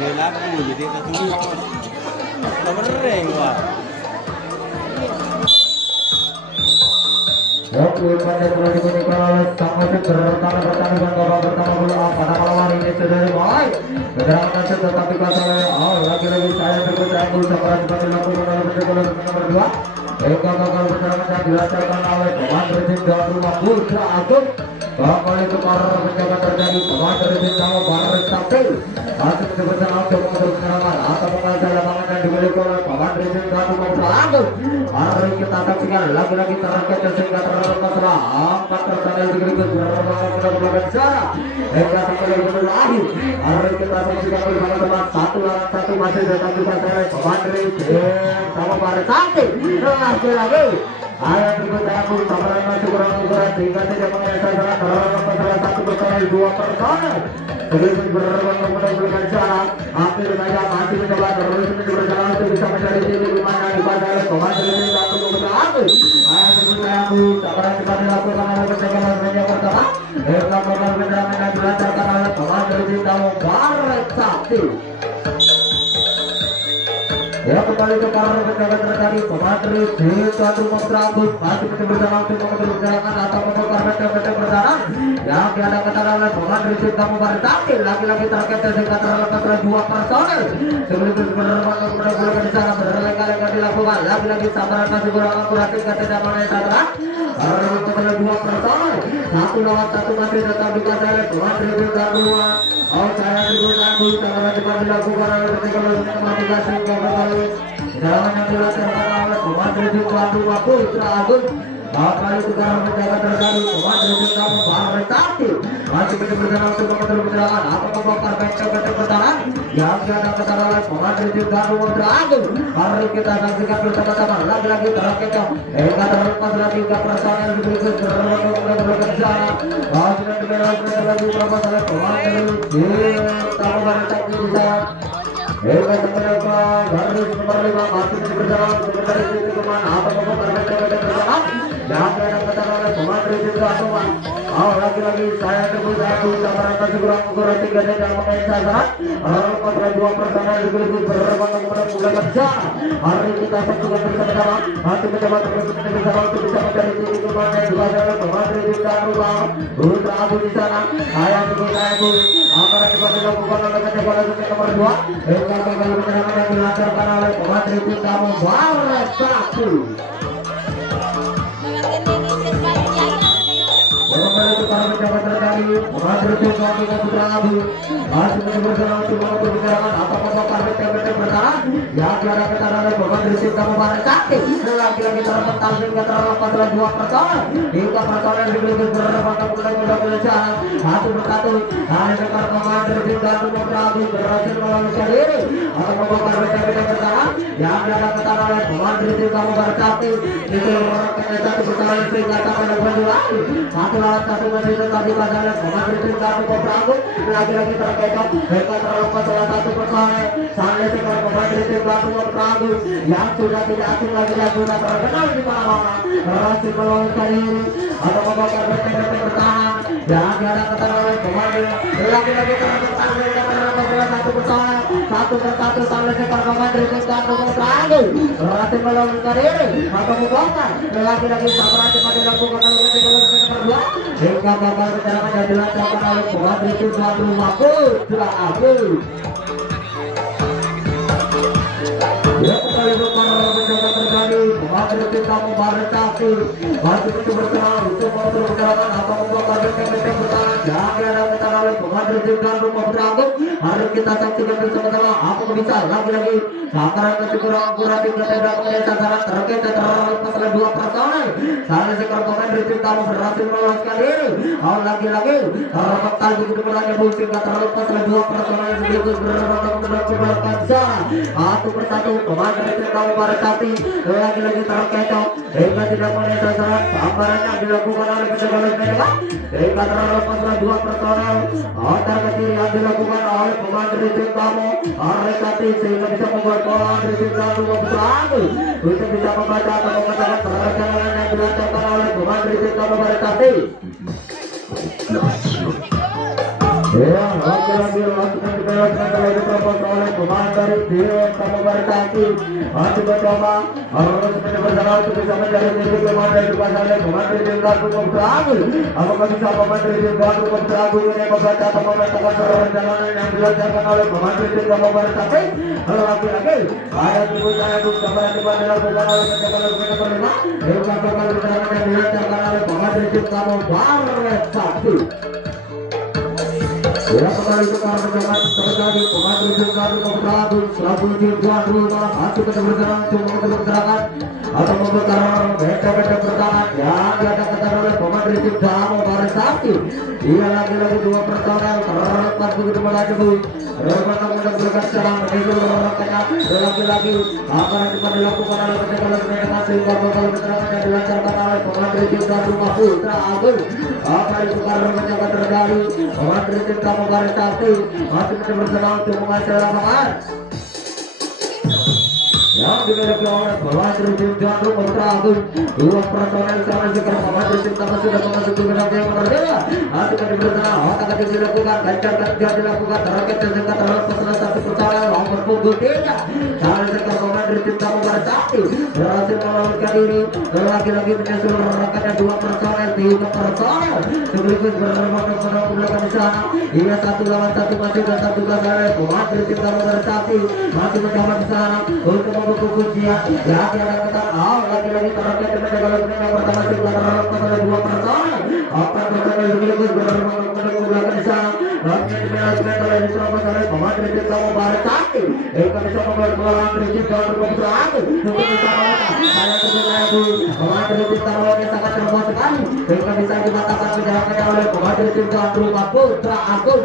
lagu jadi ketemu nomor ring wah. Oke, pada bulan ini kalau sama pertandingan babak pertama bola pada malam hari ini sudah dimulai. Keterangan tetapi kalau lagi-lagi saya bergabung sama dilakukan dalam bola nomor 2. Gagal pertandingan dilaksanakan oleh pemain tim dan rumah Putra Agung. Kembali tukar menjaga terjadi pemain tim nama Barat Sapil. Masih bersama untuk mengatur serangan atau mengatur lapangan yang dimiliki oleh pemain tim dan rumah Putra Agung. Hari kita saksikan lagi-lagi terangkat sehingga terlepas angkat tertanda berikut berbelakang cara. Hingga sampai berakhir. Hari kita saksikan bersama teman satu lawan satu masih tetap dipakai pemain tim sama Barat Sapil. Lagi-lagi ayat berikutnya aku samaran masih kurang-kurang sehingga tidak mengenai sasaran satu berkali dua personel begitu berbelakang cara hampir saja masih mencoba terus berjalan untuk bisa mencari titik di mana dipada oleh komandan ini satu berlaku ayat berikutnya aku samaran cepat dilakukan oleh penjagaan meja pertama dengan penjagaan yang dilancarkan oleh komandan ini tamu Barat Sakti. Ya kembali ke kamar penjaga terjadi pematri di suatu Montragus masih bersama untuk mengatur perjalanan atau membongkar meter perjalanan yang tiada katakan oleh pematri di kamu Barat Sakti lagi-lagi terkait sehingga terlepas oleh dua personel sebelum berbelakang kemudian di sana berlenga-lenga dilakukan lagi-lagi sabaran masih kurang akurat hingga tidak mengenai sasaran terlepas oleh dua personel satu lawan satu masih tetap dikuasai oleh pematri di dua. Saya bergabung sama cepat dilakukan oleh petugas mitigasi kembali dalam yang dilaksanakan oleh Komandan Tuan Putra Agung. Kali sekarang menjaga terjadi Komandan Tuan Barat Sakti masih bersama untuk mengatur perjalanan atau membongkar meter pertahanan yang diadakan katakan oleh Komandan Tuan Putra Agung. Mari kita saksikan bersama-sama lagi-lagi terkecoh hingga terlepas lagi ke personel berikut bekerja. Sudah dilakukan lagi beberapa oleh Komandan Tuan Barat Sakti bisa. Hingga sebenarnya garis nomor 5 masih berjalan untuk mencari titik kemana atau membongkar meter pertahanan yang diadakan katakan oleh Komandan Tuan Tuan. Lagi-lagi saya sebut aku samaran masih kurang tiga dan yang mengenai sasaran lepas dua pertama sekaligus berbanding kepada mulai kerja. Hari kita saksikan bersama-sama masih mencoba terus bersama untuk bisa mencari titik kemana yang dibaca oleh Komandan Tuan Rumah Putra Agung di sana. Saya sebut aku akan cepat dilakukan oleh kecepatan nomor 2 hingga kembali penyerangan yang dilancarkan oleh Komandan Tuan Barat Sakti. Kembali ke para pejabat terjadi mengatur tujuan dengan Putra Agung masih bersama untuk mengatur penyerangan atau membongkar meter pertahanan yang tiada katakan oleh Komandan Tuan Barat Sakti lagi-lagi terpental hingga terlepas oleh dua personel hingga personel diberi berbangga mulai berjalan satu persatu hanya dengan Komandan Tuan Putra Agung berhasil meloloskan diri atau membongkar meter pertahanan yang tiada katakan oleh Komandan Tuan Barat Sakti itu merupakan satu pertahanan sehingga sampai berjuang satu lawan satu masih tetap dipasangkan Komandan Tuan Putra Agung lagi-lagi terkecoh hingga terlepas oleh satu personel sampai sekarang Komandan Tuan Putra Agung yang sudah tidak asing lagi dan sudah terkenal di mana-mana berhasil meloloskan diri atau membongkar meter pertahanan yang tiada katakan oleh Komandan lagi-lagi terlepas hingga terlepas oleh satu personel satu persatu sampai sekarang Komandan Tuan Putra Agung berhasil meloloskan diri atau membongkar lagi-lagi sabaran cepat dilakukan oleh nomor 2 hingga babak penyerangan yang dilancarkan oleh Komandan Tuan Rumah Putra Agung. Ya kembali ke para penjaga terjadi Komandan Tuan Barat Sakti masih bersama untuk mengatur perjalanan atau membongkar meter pertahanan yang diadakan katakan oleh Komandan Tuan Rumah Putra Agung. Mari kita saksikan bersama-sama apa bisa lagi-lagi sasaran masih kurang hingga tidak mengenai sasaran terkait terlepas oleh dua personel sampai sekarang Komandan Tuan berhasil meloloskan diri lagi-lagi terpental begitu bertanya bus hingga terlepas oleh dua personel sekaligus berbangga satu persatu Komandan Tuan Barat Sakti lagi-lagi terkecoh hingga tidak mengenai sasaran sambaran yang dilakukan oleh penjaga mereka hingga terlepas oleh dua personel antar ke kiri yang dilakukan oleh Komandan Tuan Barat Sakti sehingga bisa membuat Komandan Tuan Putra Agung untuk bisa membaca atau mengatakan perjalanan yang dilancarkan oleh Komandan Tuan Barat Sakti. Ya, lagi-lagi lakukan kegiatan lagi terpotong oleh komandan Dewa Kabupaten. Masih bercoba harus berjalan untuk bisa mencari titik komandan di pasar oleh komandan Dewa Kabupaten. Apakah bisa komandan Dewa Kabupaten ini membaca atau memetakan perjalanan yang dilancarkan oleh komandan Dewa Kabupaten? Lagi-lagi ada tubuh saya bersama dengan dilakukan oleh penjagaan berlima. Dewa Kabupaten yang dilancarkan oleh komandan Dewa Kabupaten. Ya, kembali sekarang dengan terjadi pengatur dengan Prabu selalu dibuat rumah masuk ke bergerak cuma bergerakan atau memberikan beda-beda pertahanan yang diadakan oleh pemandu tim Damo Baris Sakti. Ia lagi-lagi dua pertahanan terlepas begitu melaju Rekan menentukan serang menuju rekannya lagi-lagi akan dilakukan oleh penjagaan sehingga bakal keterangan yang dilancarkan oleh pemandu tim Rumah Putra Agung akan sekarang menjaga terjadi pemandu tim Damo Baris Sakti masih bersama untuk menghasilkan lapangan yang dimiliki oleh pemandu tim Damo Putra Agung. Dua personel sama sekarang pemandu tim Damo sudah memasuki benang yang berbeda. Masih bersama otak akan dilakukan ganjar dilakukan terkait sehingga terlepas salah satu personel nomor punggung 3. Sama sekarang pemandu tim Damo Baris Sakti berhasil meloloskan diri lagi-lagi menyusul rekannya dua personel 3 personel sekaligus berlomba ke belakang di sana. Ia 1 lawan 1 masih dan satu oleh pemandu tim Damo Baris Sakti masih mencoba di sana untuk membuka kuncian. Lagi ada ketat lagi-lagi terkait dengan yang pertama sehingga terlepas oleh 2 personel. Apa personel sekaligus berlomba ke belakang di sana. Lagi dimelaskan oleh diserobos oleh pemandu tim Damo Baris Sakti. Eka bisa membuat melawan tim Damo Putra Agung untuk bisa pemandu tim Damo sangat terbuat sekali. Eka bisa dimatakan menjalankannya oleh pemandu tim Damo Putra Agung.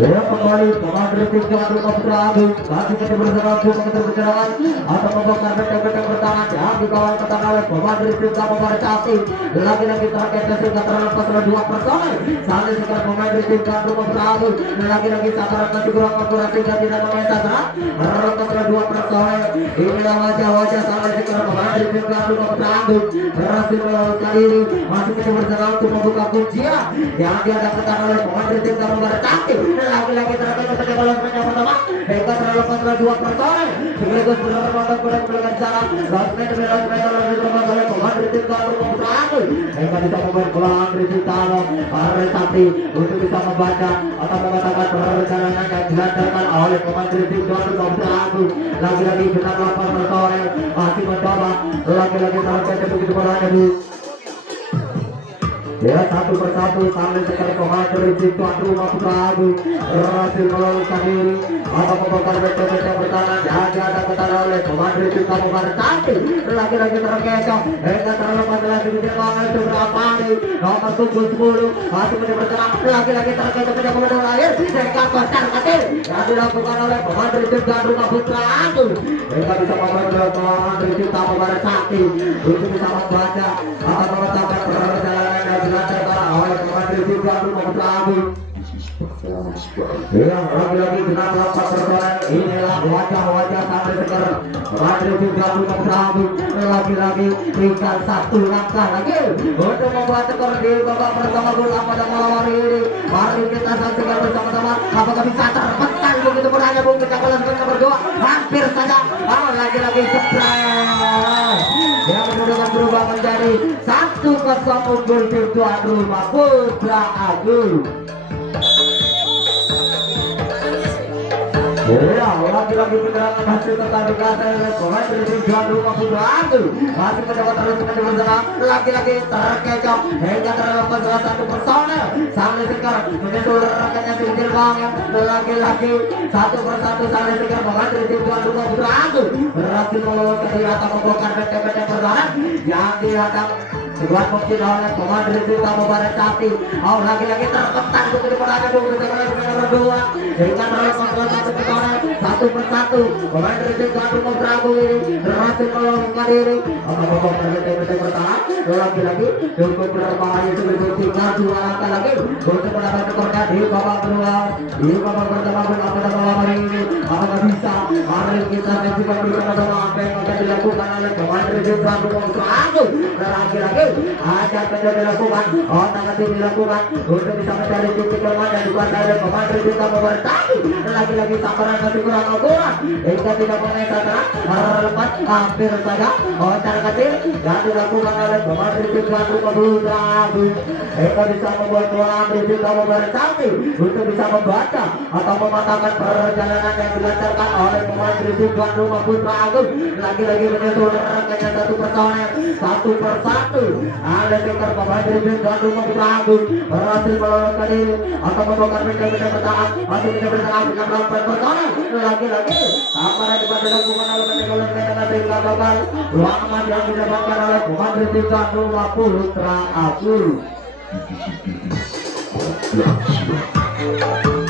Ya, kembali pemandu tim Damo Putra Agung masih bersama untuk berjalan atau membongkar benteng-benteng pertahanan yang dikawal ketat oleh pemandu tim Damo Baris Sakti. Lagi-lagi terkait sehingga terlepas oleh 2 personel. Saling sekarang pemandu tim Damo Putra Agung lagi-lagi sasaran masih kurang akurat sehingga tidak mengenai sasaran. Terlepas oleh 2 personel. Inilah wajah-wajah saling sekarang pemandu tim Damo Putra Agung berhasil meloloskan diri masih bersama untuk membuka kuncian yang diadakan oleh pemandu tim Damo Baris Sakti. Lagi-lagi terkait dengan yang pertama Eka terlepas oleh 2 personel sekaligus berlomba ke belakang sana. Lagi terlepas oleh pemandu tim Damo Putra Agung. Eka bisa membuat peluang tim Damo Baris Sakti untuk bisa membaca atau mengatakan perjalanan yang dilancarkan oleh pemandu tim Damo Putra Agung. Lagi-lagi dengan 8 personel masih mencoba lagi-lagi terkait begitu berani. Ya, satu persatu sampai sekarang pemandu tim Damo Putra Agung berhasil meloloskan diri atau membongkar benteng-benteng pertahanan yang diadakan oleh pemandu tim Damo Baris Sakti. Lagi-lagi terkecoh hingga terlepas lagi di depan beberapa nih nomor punggung 10 masih berserang lagi-lagi terkecoh pada kemudian akhir hingga kocar katil yang dilakukan oleh pemandu tim Damo Putra Agung. Hingga bisa membawa pemandu tim Damo Baris Sakti untuk bisa membaca atau mengatakan perjalanan yang dilancarkan oleh pemandu tim Damo Putra Agung. Yang lagi-lagi dengan 8 personel inilah wajah-wajah sampai sekarang pemandu tim Damo Putra Agung. Lagi-lagi tinggal 1 langkah lagi untuk membuat skor di babak pertama bola pada malam hari ini. Mari kita saksikan bersama-sama apakah bisa terpekan begitu berhanya mungkin kalah nomor 2 hampir saja. Lagi-lagi jebret yang kemudian berubah menjadi 1-0 unggul tim tuan rumah Putra Agung. Ya, lagi-lagi penyerangan hasil tertanding oleh pemandu tim tuan rumah Putra Agung masih mencoba terus bersama lagi-lagi terkecoh hingga terlepas salah 1 personel sampai sekarang menyusul rekannya Sindir Banget. Lagi-lagi 1 persatu sampai sekarang pemandu tim tuan rumah Putra Agung berhasil meloloskan diri atau membongkar benteng-benteng pertahanan yang dihadang sebuah mungkin oleh pemandu tim Damo Baris Sakti. Lagi-lagi terketan begitu berada nomor 2 hingga terlepas salah 1 personel 1 persatu pemandu tim Damo Putra Agung ini berhasil meloloskan diri atau membongkar benteng-benteng pertahanan. Lagi-lagi cukup berbahaya sebelum tinggal 2 langkah lagi untuk mendapat skornya di babak kedua. Di babak pertama pada malam hari ini apakah bisa? Mari kita saksikan bersama-sama apa yang akan dilakukan oleh pemandu tim Damo Putra Agung. Lagi-lagi Ajar saja dilakukan, otak-atik dilakukan untuk bisa mencari titik lemah dan dikuasai oleh pemain Rizka membertani. Lagi-lagi sambaran masih kurang akurat hingga tidak mengenai sasaran. Lepas hampir saja otak-atik dan dilakukan oleh pemain Rizka Putra Agung. Eka bisa membuat bola Rizka membertani untuk bisa membaca atau mematahkan perjalanan yang dilancarkan oleh pemain Rizka Putra Agung. Lagi-lagi menyusul rekannya satu persatu. Ada sekitar pemain Rizka Putra Agung berhasil meloloskan diri atau membongkar benda-benda bertahan. Masih benda bertahan dengan melakukan pertahanan. Lagi-lagi sampai dibantu dilakukan oleh benda-benda Rizka gagal. Ruang aman yang didapatkan oleh pemain Rizka Putra Agung.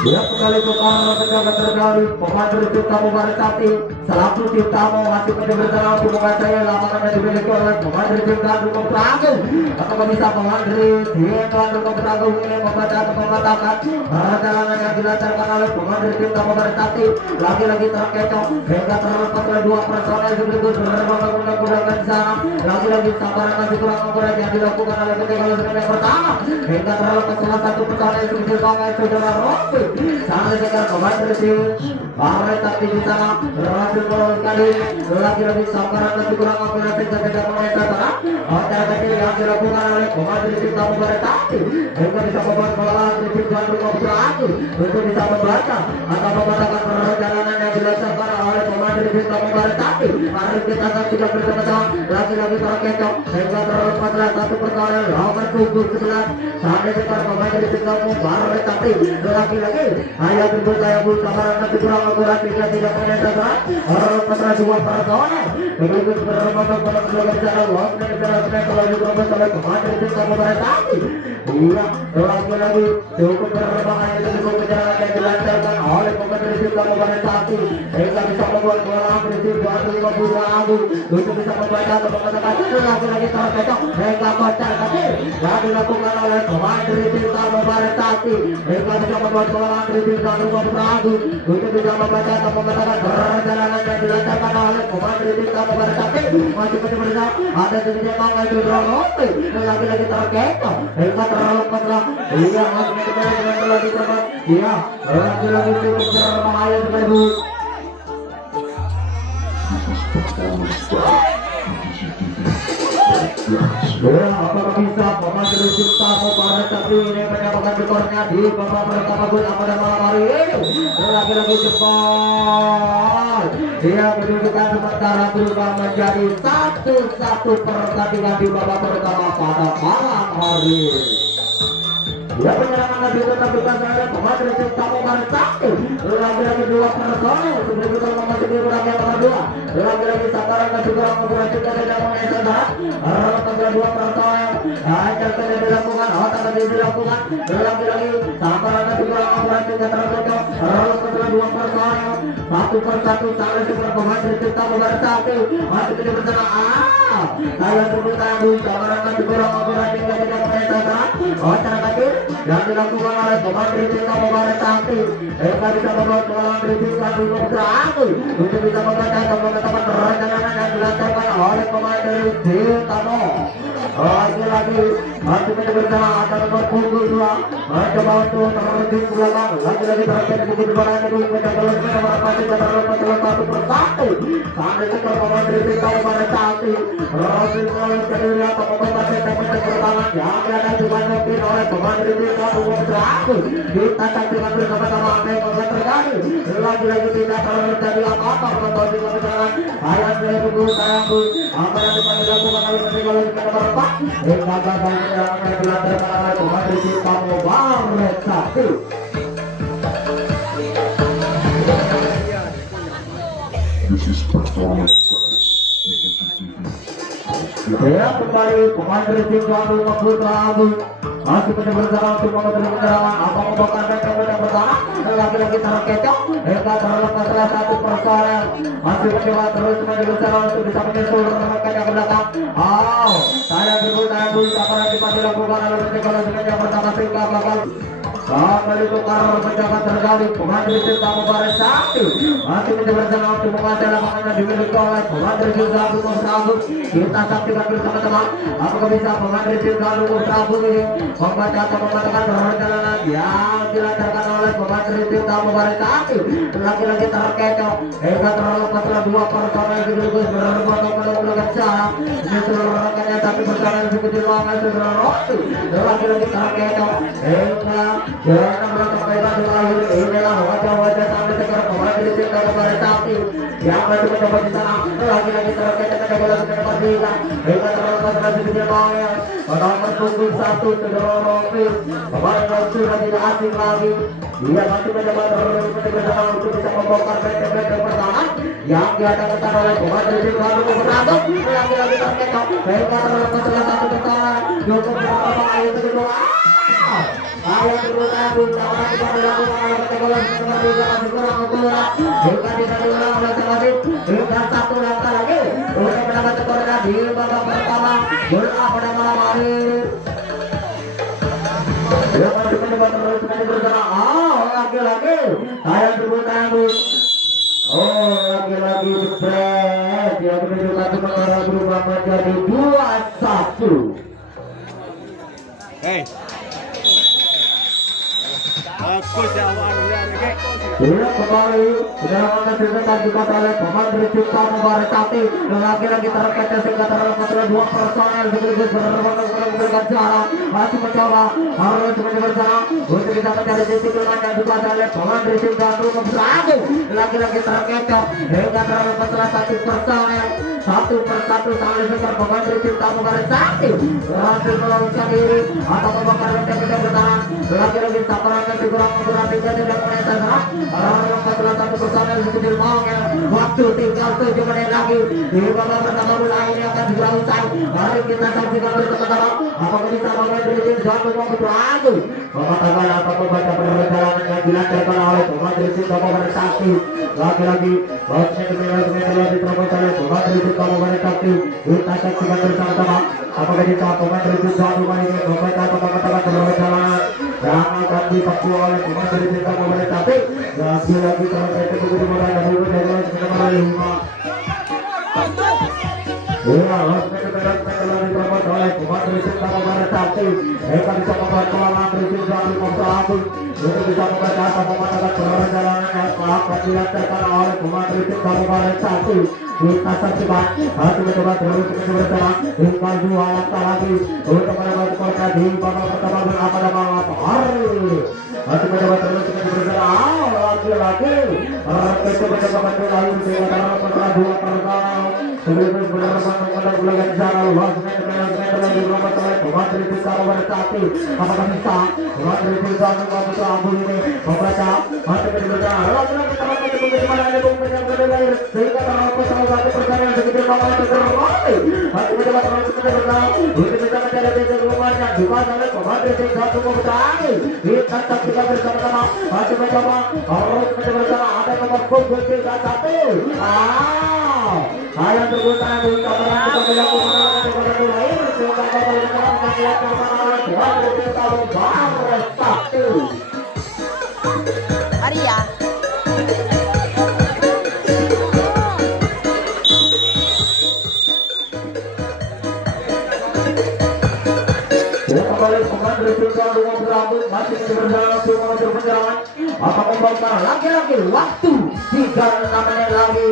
Dia kembali ke arah penjaga tergali pemain Rizka Mubarakati selaku tim tamu masih menjadi untuk menguasai lapangan yang dimiliki oleh pemain Rizka Putra Agung. Apakah bisa pemain Rizka Putra Agung ini membaca atau mematakan perjalanan yang dilancarkan oleh pemain Rizka Mubarakati? Lagi-lagi terkecoh hingga terlepas oleh dua personel sekaligus bergunakan di sana. Lagi-lagi sambaran masih kurang akurat yang dilakukan oleh ketika yang pertama hingga terlepas salah satu personel sekaligus saudara Rofi. Sampai sekarang pemain Rizka tapi di sana berhasil meloloskan diri. Lagi-lagi sambaran masih kurang akurat hingga tidak mengenai sasaran. Otak kecil yang dilakukan oleh pemain Rizka Mubarakati hingga bisa membuat bola Rizka Putra Agung untuk bisa membaca atau membacakan perjalanan yang dilakukan oleh pemain Rizka Mubarakati. Mari kita saksikan bersama-sama. Lagi-lagi terkecoh hingga terlepas satu personel nomor 17. Sampai sekarang pemain Rizka Mubarakati lagi-lagi ayah berbudaya sambaran masih kurang akurat hingga tidak mengenai sasaran. Terlepas dua personel berikut bermotor di sana luas dan kalau diperlukan oleh pemain Rizka Mubarakati. Iya, lagi-lagi cukup berbahaya itu cukup perjalanan yang dilancarkan oleh pemain Rizka Mubarakati hingga bisa membuat bola Rizka Putra Agung untuk bisa membaca atau mengatakan lagi-lagi terkecoh hingga kocar kacir yang dilakukan oleh pemain Rizka Mubarakati hingga bisa membuat bola Rizka Putra Agung untuk bisa membaca atau mengatakan perjalanan yang dilancarkan oleh pemain Rizka Mubarakati. Masih bersama ada sedikit mangga itu Rofi lagi-lagi terkecoh hingga terlepas lah. Iya, masih dengan lagi terbang. Iya, lagi-lagi cukup berbahaya sekali. Ya, apakah bisa pemain Rizka Mubarakati ini menyamakan skornya di babak pertama pada malam hari ini? Lagi-lagi jempol. Dia menunjukkan sementara berubah menjadi 1-1 pertandingan di babak pertama pada malam hari ini. Ya, penyerangan lebih tetap dikasih oleh pemain Rizka Mubarakati. Lagi-lagi dua personel sebelum kita memasuki babak yang kedua. Lagi-lagi sambaran masih kurang akurat juga tidak mengenai sasaran. Lepas dua personel ajar saja dilakukan, otak saja dilakukan. Lagi-lagi sambaran masih kurang akurat juga terkecoh. Lepas dua personel satu persatu saling super pemain Rizka Mubarakati masih tidak bersama. Saya tunggu sambaran masih kurang akurat juga tidak mengenai sasaran. Otak kecil yang dilakukan oleh pemain Rizka Mubarakati hingga bisa membuat bola Rizka Putra Agung untuk bisa membaca atau mengatakan perjalanan yang dilancarkan oleh pemain Rizka. Lagi-lagi masih bersama ada nomor punggung 2 mencoba untuk terjun ke belakang. Lagi-lagi terjadi di bola yang mencoba nomor pasti terlepas satu persatu. Sampai sekarang pemain Rizka Mubarakati berhasil meloloskan diri atau membaca dan pertahanan yang ada dibantu oleh pemain Rizka Putra Agung. Kita saksikan bersama-sama apa yang akan terjadi. Lagi-lagi tidak terjadi apa-apa di perjalanan ayat Rizka Agung. Apa yang dilakukan oleh Rizka nomor 4 hingga gagal yang akan dilancarkan oleh pemain Rizka Mubarakati. This is performance. Ya, kembali pemain Rizka Putra Agung masih bersama untuk mengatur penyerangan apa membakar benda pertama. Lagi-lagi terkecoh hingga terlepas salah satu personel masih mencoba terus berusaha untuk bisa menyusul rekan yang ke belakang. Saya berburu sampai dilakukan oleh Rizka yang pertama sehingga gagal. Kembali tukar menjabat terjadi Komando Cinta Mubarak Sakti masih menjabatkan untuk menguasai lapangannya dimiliki oleh Komando Cinta Lumur Prabu. Kita saksikan bersama-sama apakah bisa Komando Cinta Lumur Prabu ini membaca atau membacakan perjalanan yang dilancarkan oleh Komando Cinta Mubarak Sakti. Lagi-lagi terkecoh hingga terlepas dua personel sekaligus berbondong-bondong sarang. Ini seluruh rekannya tapi bersama cukup di ruangan segera waktu. Lagi-lagi terkecoh hingga jangan merasa bebas lahir. Inilah wajah-wajah sampai sekarang Komando Cinta Mubarak Sakti yang masih mencoba di sana. Lagi-lagi terkecoh hingga terlepas cukup di ruangan. Nomor punggung 1 segera waktu. Pemain yang sudah tidak asing lagi. Dia masih mencoba bersama untuk bisa membongkar benteng-benteng pertahanan yang diadakan oleh Komando Cinta Lumur Prabu. Lagi-lagi terkecoh hingga terlepas salah satu pertahanan cukup beberapa ayat kedua. Ayat berusaha buntawan kita dilakukan oleh kategori seperti itu kurang ukuran hingga dilakukan oleh Samadin hingga satu langkah lagi untuk mendapat kemenangan di babak pertama bola pada malam hari. Yang masih mencoba terus bersama lagi-lagi ayat berusaha lagi-lagi jebret yang menunjukkan kemenangan berubah menjadi 2-1. Hey. Aku jawab lagi. Bola kembali serangan dilakukan juga oleh Komando Cinta Mubarak Sakti. Lagi-lagi terkecoh sehingga terlepas oleh dua personel sekaligus berbondong-bondong jarak. Masih mencoba harus bersama untuk bisa mencari titik kelemahan yang dikuasai oleh Komando Cinta Lumur Prabu. Lagi-lagi terkecoh hingga terlepas salah satu personel. Satu persatu saling sekitar Komando Cinta Mubarak Sakti berhasil meloloskan diri atau membakar benteng-benteng bertahan. Lagi-lagi sabarannya kurang ukuran tiga tidak mulai terserah. Orang-orang salah satu personel sekecil maunya. Waktu tinggal 7 menit lagi di babak pertama bola ini akan segera usai. Mari kita saksikan bersama-sama apakah bisa Komando Cinta Lumur Prabu mengatakan atau membaca perjalanan yang dilancarkan oleh Komando Cinta Mubarak Sakti. Lagi-lagi bosnya telah diterobos oleh Komando Cinta Mubarak Sakti. Kita saksikan bersama-sama apakah bisa Komando Cinta Mubarak ini membaca atau membacakan perjalanan yang akan ditempuh oleh Komando Cinta Mubarak Sakti. Lagi-lagi terkait begitu mulai dari nomor 5. Ya, telah diterobos oleh Komando Cinta Mubarak Sakti. Mereka bisa membuat Komando Cinta Lumur Prabu untuk bisa membaca atau membacakan perjalanan yang akan dilancarkan oleh Komando Cinta Mubarak Sakti. Kita saksikan hati mencoba terus bersama hingga 2 langkah lagi untuk mendapat kota di babak pertama berapa hari. Hati mencoba terus bersama lagi-lagi kita mencoba lain sehingga terlepas 2 pertama sebelum benar-benar menggunakan cara luas dengan di nomor Komando Cinta Mubarak Sakti. Apakah bisa Komando Cinta Lumur Prabu ini membaca hati mencoba lagi-lagi terlepas bagaimana ada yang berlayar sehingga terlepas satu pertanyaan sekitar malam terlalu hati mencoba terus bersama untuk bisa mencari titik rumahnya dikuasai Komando Cinta Lumur Prabu. Kita saksikan bersama-sama hati mencoba harus bersama ada nomor punggung 1. Ayam terbuka di kamar kita dilakukan oleh lain sehingga Komando Cinta Mubarak Sakti. Arya. Kembali Komando Cinta Lumur Prabu masih berjalan semua perjalanan. Apa membongkar lagi-lagi waktu 3 menit lagi.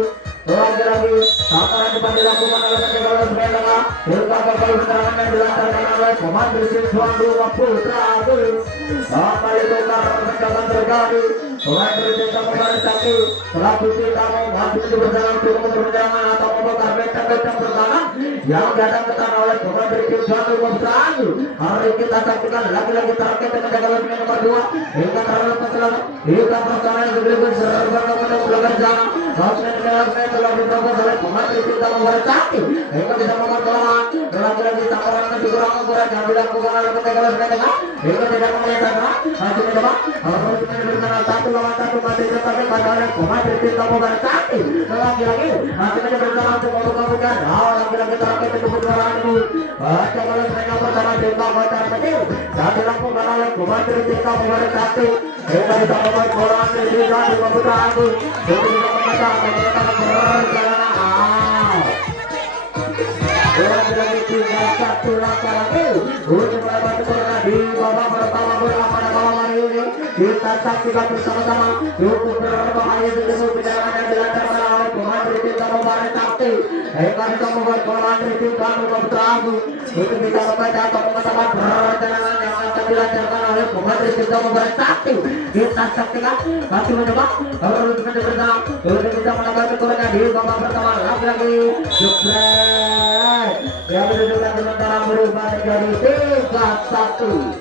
Lagi-lagi sasaran depan dilakukan oleh kategori sebelah hingga babak serangan yang dilancarkan oleh Komando Cinta Lumur Prabu. Kembali tukar percobaan terjadi. Komando Cinta Mubarak Sakti selaku kita masih berjalan untuk perjalanan atau membongkar benteng-benteng pertahanan yang diadakan oleh Komando Cinta Lumur Prabu. Hari kita saksikan lagi-lagi terkait dengan kategori nomor 2 hingga terlepas selama hingga personel sekaligus berbondong-bondong jalan. Telah diterobos oleh Komando Cinta Mubarak Sakti hingga bisa mempertahankan lagi-lagi sasaran dikurang jangan dilakukan oleh ketegalan mereka. Itu tidak melihat masih mencoba harus menunjukkan satu lawan satu masih tetapi pada oleh pemain tim kamu bersatu. Lagi-lagi masih mencoba untuk membuka lagi-lagi terakhir untuk kejuaraan itu. Baca oleh mereka pertama tembak bocoran kecil dan dilakukan oleh pemain tim kamu bersatu. Kita bisa membuat bola di dalam kejuaraan itu. Kita bisa membaca perjalanan. Lagi-lagi tinggal satu langkah lagi untuk mendapatkan bola di babak pertama bola pada malam hari ini. Kita saksikan bersama-sama cukup berbahaya untuk perjalanan yang dilancarkan oleh pemain tim kamu bersatu. Kita bisa membuat bola tim kamu bersatu untuk bisa membaca atau mengatakan perjalanan yang akan dilancarkan oleh pemain tim kamu bersatu. Kita saksikan masih mencoba harus mencoba untuk bisa mendapatkan bola di babak pertama. Lagi-lagi jebret yang menunjukkan sementara berubah menjadi 3-1.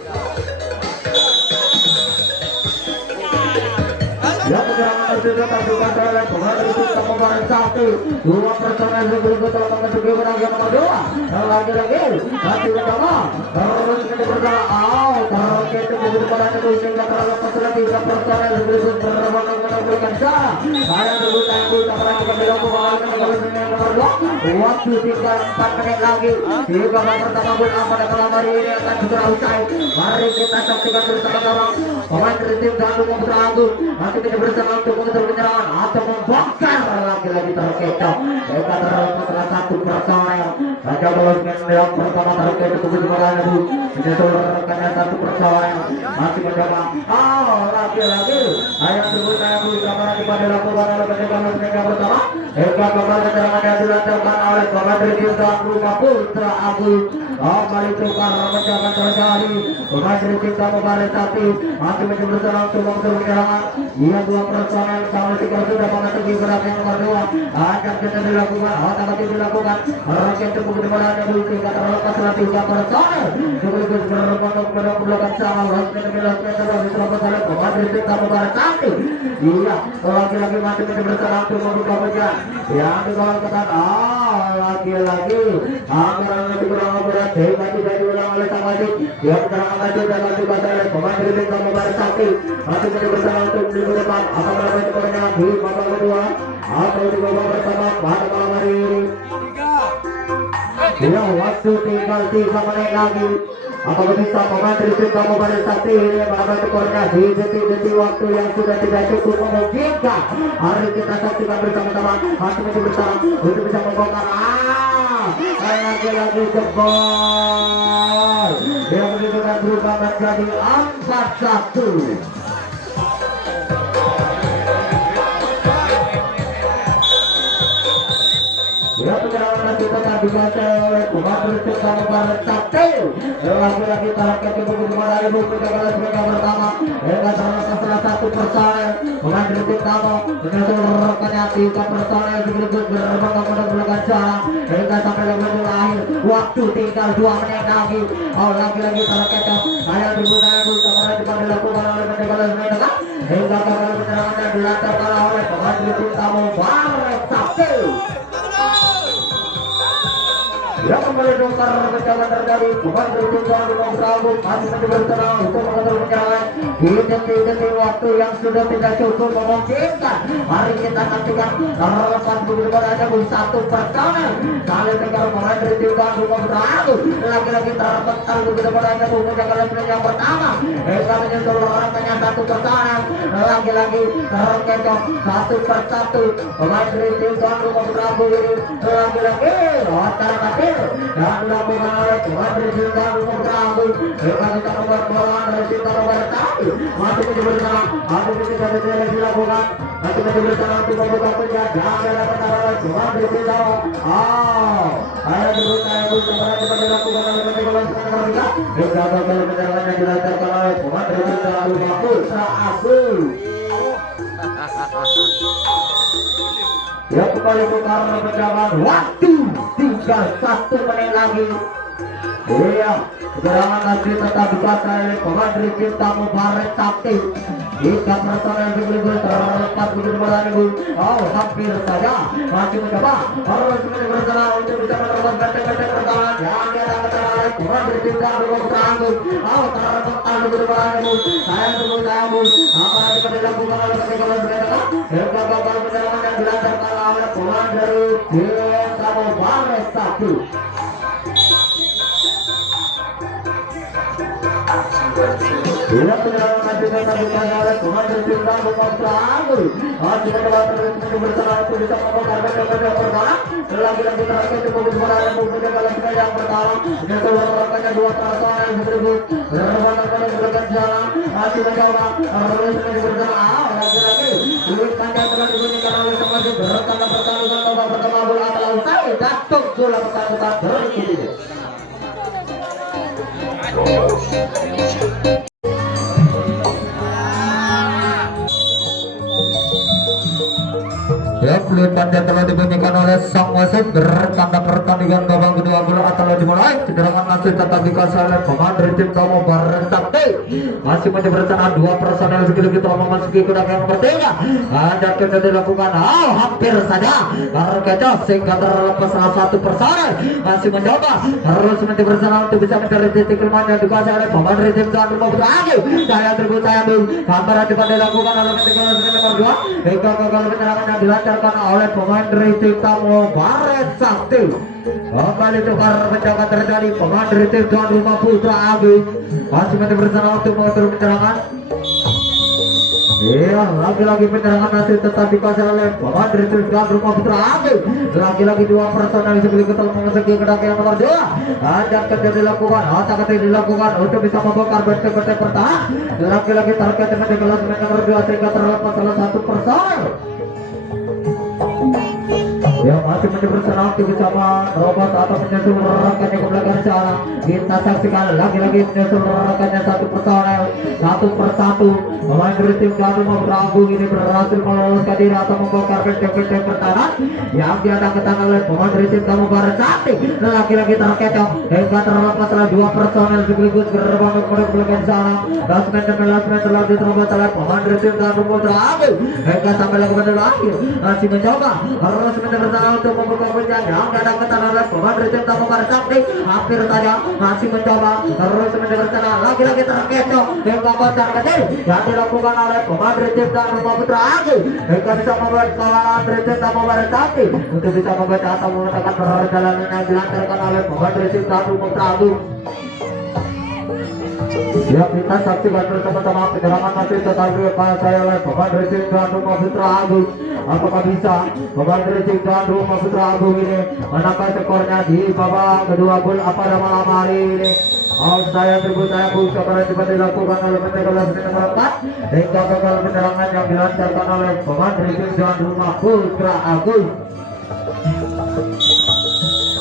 Yang penyerangan sudah terbuka oleh pemain tim kamu bersatu. Dua personel berikut telah memasuki penangan nomor 2. Dan lagi-lagi masih mencoba terus bersama terus itu begitu pada itu sehingga terlepas oleh 3 personel berikut berbanding cara. Saya terbuka yang akan dilakukan dengan nomor 2. Waktu tinggal 4 menit lagi. Di babak pertama bola pada malam hari ini akan segera usai. Mari kita saksikan bersama-sama pemain tim Bandung Putra Agung masih bersama untuk mengejar penyerangan atau membongkar lagi-lagi terkecoh. Mereka terlepas salah satu personel. Raja Bolos yang pertama terkecoh begitu pada itu menyesuaikan satu personel masih mencoba. Lagi-lagi ayam terbuka yang bersama pada lakukan oleh penyerangan mereka pertama. Mereka kembali penyerangan yang dilancarkan oleh pemain tim Bandung Putra Agung. Kembali tukar mencoba terjadi pemain tim kamu bersatu masih mencoba untuk mengejar penyerangan. Ia 2 personel sama tiga sudah memasuki berat yang nomor 2. Akan kita dilakukan otomatis dilakukan rakyat cukup dimana tingkat terlepas oleh 3 personel sekaligus berbondong-bondong belakang sama wasit menyebabkan terus terlepas oleh pemain tim kamu bersatu. Iya lagi-lagi masih bersama untuk membuka hujan yang dikawal ketat. Lagi-lagi anggaran lebih kurang berat tidak diulang oleh sang wasit yang serangan maju dan maju basah oleh pemain tim kamu bersatu masih bersama untuk minggu depan akan melakukan kemenangan di babak kedua atau di babak pertama pada malam hari ini. Ya, waktu tinggal 3 menit lagi. Apakah bisa pemain tim kamu bersatu ini melakukan skornya di detik-detik waktu yang sudah tidak cukup memungkinkan. Mari kita saksikan bersama-sama masih mencoba bersama untuk bisa membongkar. Lagi-lagi jebol yang menunjukkan berubah menjadi 4-1. Ya penyerangan kita dibaca oleh pemain tim kamu bersatu. Lagi-lagi target itu bagaimana ibu penjagaan mereka pertama. Mereka terlepas salah satu personel pemain tim kamu menyusulkannya 3 personel sekaligus berbondong-bondong belakang jalan. Mereka sampai lebih akhir. Waktu tinggal 2 menit lagi. Lagi-lagi target saya dibuka kemarin dilakukan oleh penjagaan mereka. Hingga kembali penyerangan yang dilancarkan oleh pemain tim kamu bersatu. Yang kembali dokter mencoba terjadi bukan bertujuan di Bandung masih mencoba untuk mengatur penyerangan di detik-detik waktu yang sudah tidak cukup memungkinkan. Mari kita saksikan terlepas begitu pada ada 1 personel saling tegar pemain tim Bandung Bandung lagi-lagi terpental begitu pada ada menjaga yang pertama. Mereka menyusul orangnya 1 personel lagi-lagi terkecoh 1 persatu pemain tim Bandung Bandung ini lagi-lagi otak-otak dan dilakukan oleh pemain tim Bandung Bandung. Mereka kita membuat bola dari tim Bandung bersatu masih bersama masih tidak dilakukan masih bersama untuk membuka penjaga dan pertahanan pemain tim Bandung. Saya dibuka yang bersama cepat dilakukan oleh pemain mereka. Mereka bakal penjagaan yang dilancarkan oleh pemain tim Bandung Putra Agung. Ya kembali tukar penjagaan waktu tinggal 1 menit lagi. Iya, serangan masih tetap dikuasai oleh pemain dari Cinta Mubarak Sakti. Jika personel begitu terlepas begitu berani, oh hampir saja masih mencoba harus bersama untuk bisa menerobos benteng-benteng pertahanan yang diadakan oleh pemain dari Cinta Mubarak Sakti. Oh terlepas begitu berani, saya tunggu apa yang dilakukan oleh ketika mereka gagal penyerangan yang dilancarkan oleh pemain dari Cinta Mubarak Sakti. Bila penyerangan masih tetap dilakukan oleh pemain dari Cinta Mubarak, masih mencoba terus bersama untuk bisa membongkar benteng-benteng pertahanan. Lagi-lagi terakhir cukup berada di dalam yang pertama. Itu merupakan dua personel berikut berbanyak berbagai jalan masih mencoba harus bersama lagi-lagi duit panjang telah dibunyikan oleh teman bertanda pertandingan babak pertama bola telah usai datuk bola pertandingan berikut. Ya, peluit panjang telah dibunyikan oleh sang wasit bertanda pertandingan babak kedua bola telah dimulai. Tendangan masih tetap dikuasai oleh pemain dari Cinta Mubarak Sakti. Masih berencana dua personel segitu kita memasuki kuda yang bertiga. Ada kita dilakukan hampir saja terkecoh sehingga terlepas salah satu personel. Masih mencoba harus berencana untuk bisa mencari titik kelemahan yang dikuasai oleh pemain dari Cinta Mubarak. Saya terbuka saya gambar cepat dilakukan oleh ketika nomor 2 hingga gagal penyerangan yang dilancarkan oleh pemain dari Cinta Mubarak Sakti. Kembali tukar mencoba terjadi pemain dari tim tuan rumah Putra Agung masih berencana untuk mengatur penyerangan. Iya, lagi-lagi penyerangan masih tetap dikuasai oleh pemain dari tim tuan rumah Putra Agung. Lagi-lagi dua personel sebelum kita memasuki kedai yang nomor 2. Ada kerja dilakukan, otak dilakukan untuk bisa membongkar benteng-benteng pertahanan. Lagi-lagi target dengan kelas nomor 2 sehingga terlepas salah satu personel. Ya masih bersama bersama robot atau menyusul rekannya ke belakang sana. Kita saksikan lagi-lagi menyusul rekannya satu personel satu persatu. Pemain dari tim tuan rumah Agung ini berhasil meloloskan diri atau membongkar benteng-benteng pertahanan yang diadakan oleh pemain dari tim Mubarak Sakti. Lagi-lagi terkecoh hingga terlepas oleh dua personel sekaligus gerbang ke belakang sana. Last man telah diterobos oleh pemain dari tim tuan rumah Agung hingga sampai lagu akhir masih mencoba harus bersama untuk membuka benteng yang diadakan oleh pemain dari tim Mubarak Sakti. Hampir saja masih mencoba harus bersama lagi-lagi terkecoh hingga bocor kecil yang dilakukan oleh pemain dari tim tuan rumah Putra Agung hingga bisa membuat kawalan dari tim Mubarak Sakti untuk bisa membaca atau mengatakan perjalanan yang dilancarkan oleh pemain dari tim tuan rumah Putra Agung. Ya kita saksikan bersama-sama penyerangan masih tetap dikuasai oleh pemain dari tim tuan rumah Putra Agung. Apakah bisa pemain dari tim tuan rumah Putra Agung ini menambah skornya di babak kedua gol apa malam hari ini? Saya terbuka karena cepat dilakukan oleh kelas nomor 4 hingga gagal penyerangan yang dilancarkan oleh pemain dari tim tuan rumah Putra Agung.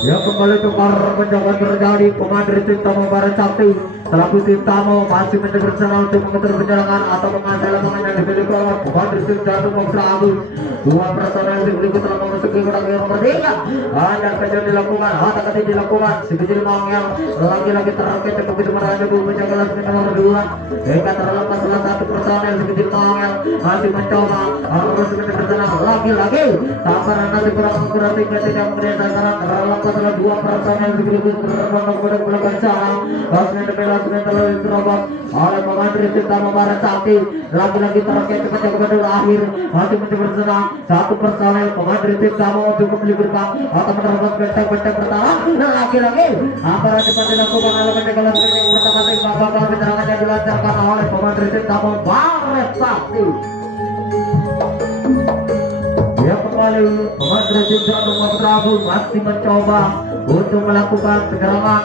Ya kembali tukar mencoba terjadi pemain dari tim Mubarak Sakti. Selaku tim tamu masih bersama untuk mengatur penyerangan atau mengasah lapangan yang dimiliki oleh pemain dari tim tuan rumah Putra Agung. Dua personel berikut telah memasuki kotak yang nomor 3. Hanya saja dilakukan, otak-atik dilakukan sekecil mangel lagi-lagi terkait begitu merasa menjaga kelas nomor 2 hingga terlepas salah satu personel sekecil mangel masih mencoba harus bersama lagi-lagi sabaran nanti kurang tinggal tidak berdasarkan terlepas salah dua personel sekaligus terbang kepada belakang sana. Last-man telah diterobos oleh pemain dari tim Mubarak Sakti. Lagi-lagi terkait kepada akhir masih bersama satu personel pemain dari tim tamu untuk meliburkan atau menerobos benteng-benteng pertahanan. Lagi-lagi aparat cepat dilakukan oleh kelas yang pertama sehingga gagal penyerangan yang dilancarkan oleh pemain dari tim Mubarak Sakti. Ya kembali pemain dari tim tuan rumah Putra Agung masih mencoba untuk melakukan penyerangan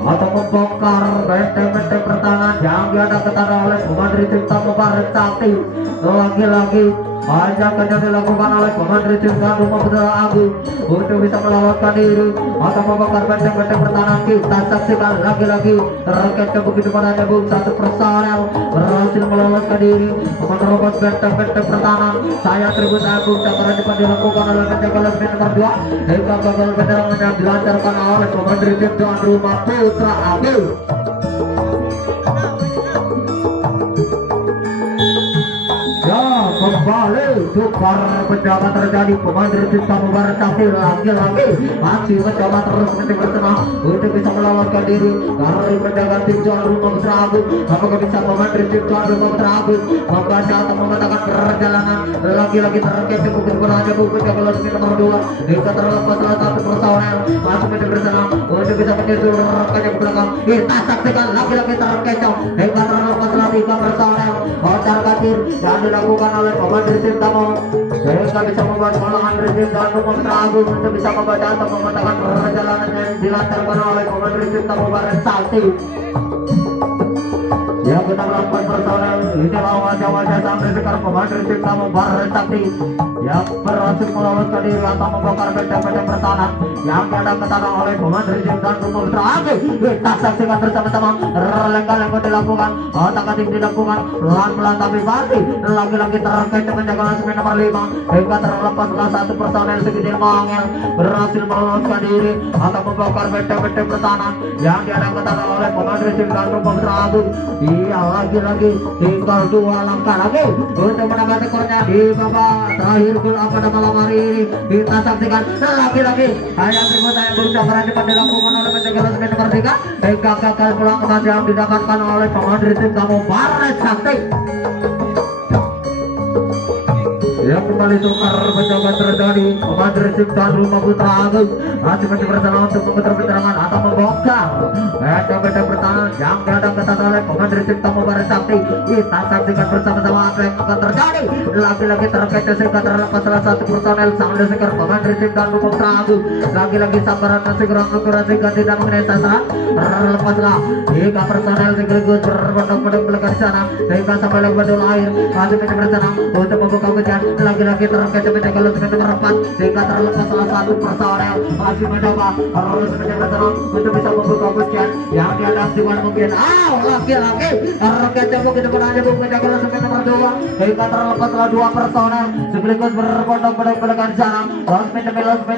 atau membongkar benteng-benteng pertahanan yang diadakan oleh pemain dari tim Mubarak Sakti. Lagi-lagi ajakannya dilakukan oleh Komando Cinta Rumah Putra Agung untuk bisa melawatkan diri atau membakar benteng-benteng pertahanan. Kita saksikan lagi-lagi raketnya begitu pada Bung, satu personel berhasil melawatkan diri menerobos benteng-benteng pertahanan. Saya Tribun Agung cakaran cepat dilakukan oleh penjaga lesmen nomor 2 hingga gagal penyerangan yang dilancarkan oleh Komando Cinta Rumah Putra Agung. Kembali tukar mencoba terjadi Komando Cinta Mubarak tapi lagi-lagi masih mencoba terus bersenang untuk bisa melawankan diri dari penjaga tim Tuan Rumah Putra Agung. Apakah bisa Komando Cinta Rumah Putra Agung membaca atau memetakan perjalanan lagi-lagi terkecoh bukit berada buku penjaga lesmen nomor 2 hingga terlepas salah satu personel masih mencoba bersenang untuk bisa menyusul rekannya ke belakang. Kita saksikan lagi-lagi terkecoh hingga terlepas salah 3 personel ocar katir dan dilakukan oleh Komando Cintamu sehingga bisa membuat malahan rezim dan Rumah Putra Agung untuk bisa membaca atau memetakan perjalanan yang dilancarkan oleh Komando Cintamu Barat Sakti. Yang kita melakukan personel inilah wajah-wajah sampai sekarang Komando Cintamu Barat Sakti yang berhasil melawatkan diri atau membongkar benteng-benteng pertahanan yang diadakan oleh Komando Cinta Rumah Putra Agung. Kita saksikan bersama-sama lengkap-lengkap dilakukan, otak-atik dilakukan pelan-pelan tapi pasti lagi-lagi terkecoh menjaga lesmen nomor 5 hingga terlepas salah satu personel segede mangel berhasil meloloskan diri atau membongkar benteng-benteng pertahanan yang diadakan oleh Komando Cinta Rumah Putra Agung. Iya, lagi-lagi tinggal 2 langkah lagi untuk menambah skornya di babak terakhir pada malam hari ini. Kita saksikan lagi-lagi ayam berikut yang berusaha cepat dilakukan oleh penjaga lesmen nomor 3 hingga gagal pulang emas yang didapatkan oleh Komando Cinta Mubarak Sakti. Yang kembali tukar mencoba terjadi Komando Cinta Rumah Putra Agung masih bersama untuk memutar penyerangan atau membongkar benteng-benteng pertahanan yang diadakan oleh Komando Cinta Mubarak Sakti. Kita saksikan bersama-sama apa yang akan terjadi. Lagi-lagi terkecoh sehingga terlepas salah satu personel sang leseker Komando Cinta Rumah Putra Agung. Lagi-lagi sambaran dan segera mengukur sehingga tidak mengenai sasaran. Terlepaslah hingga personel sekaligus berbondong-bondong belakang di sana sehingga sampai lagi badul air masih bersama untuk membuka hujan. Lagi-lagi terkecoh menjaga lesmen nomor 4 sehingga terlepas salah satu personel masih mencoba harus menjaga untuk bisa membuka hujan yang diadakan mungkin. Lagi-lagi terkecoh begitu berada menjaga lesmen nomor 2 hingga terlepas salah 2 personel sekaligus berbondong-bondong belakang di sana. Lesmen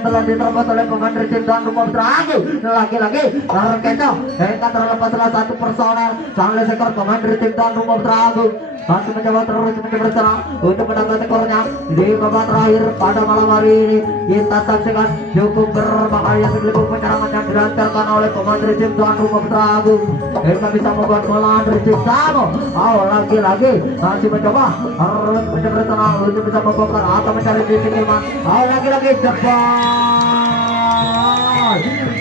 telah diterobos oleh Komando Cinta Rumah Putra Agung. Lagi-lagi terkecoh hingga terlepas salah satu personel sang leseker Komando Cinta Rumah Putra Agung masih mencoba terus berserang untuk menambah skornya di babak terakhir pada malam hari ini. Kita saksikan cukup berbahaya segelibung penyerangan yang dilancarkan oleh Komando Cinta Rumah Putra Agung hingga bisa membuat malahan Cintamu. Lagi-lagi masih mencoba harus mencoba berserang untuk bisa membongkar atau mencari titik iman. Lagi-lagi cepat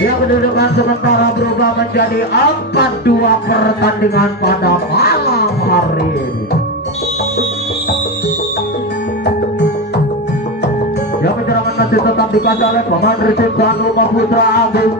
yang kedudukan sementara berubah menjadi 4-2 pertandingan pada malam hari ini. Yang penyerangan masih tetap dikuasai oleh Komando Cinta Rumah Putra Agung.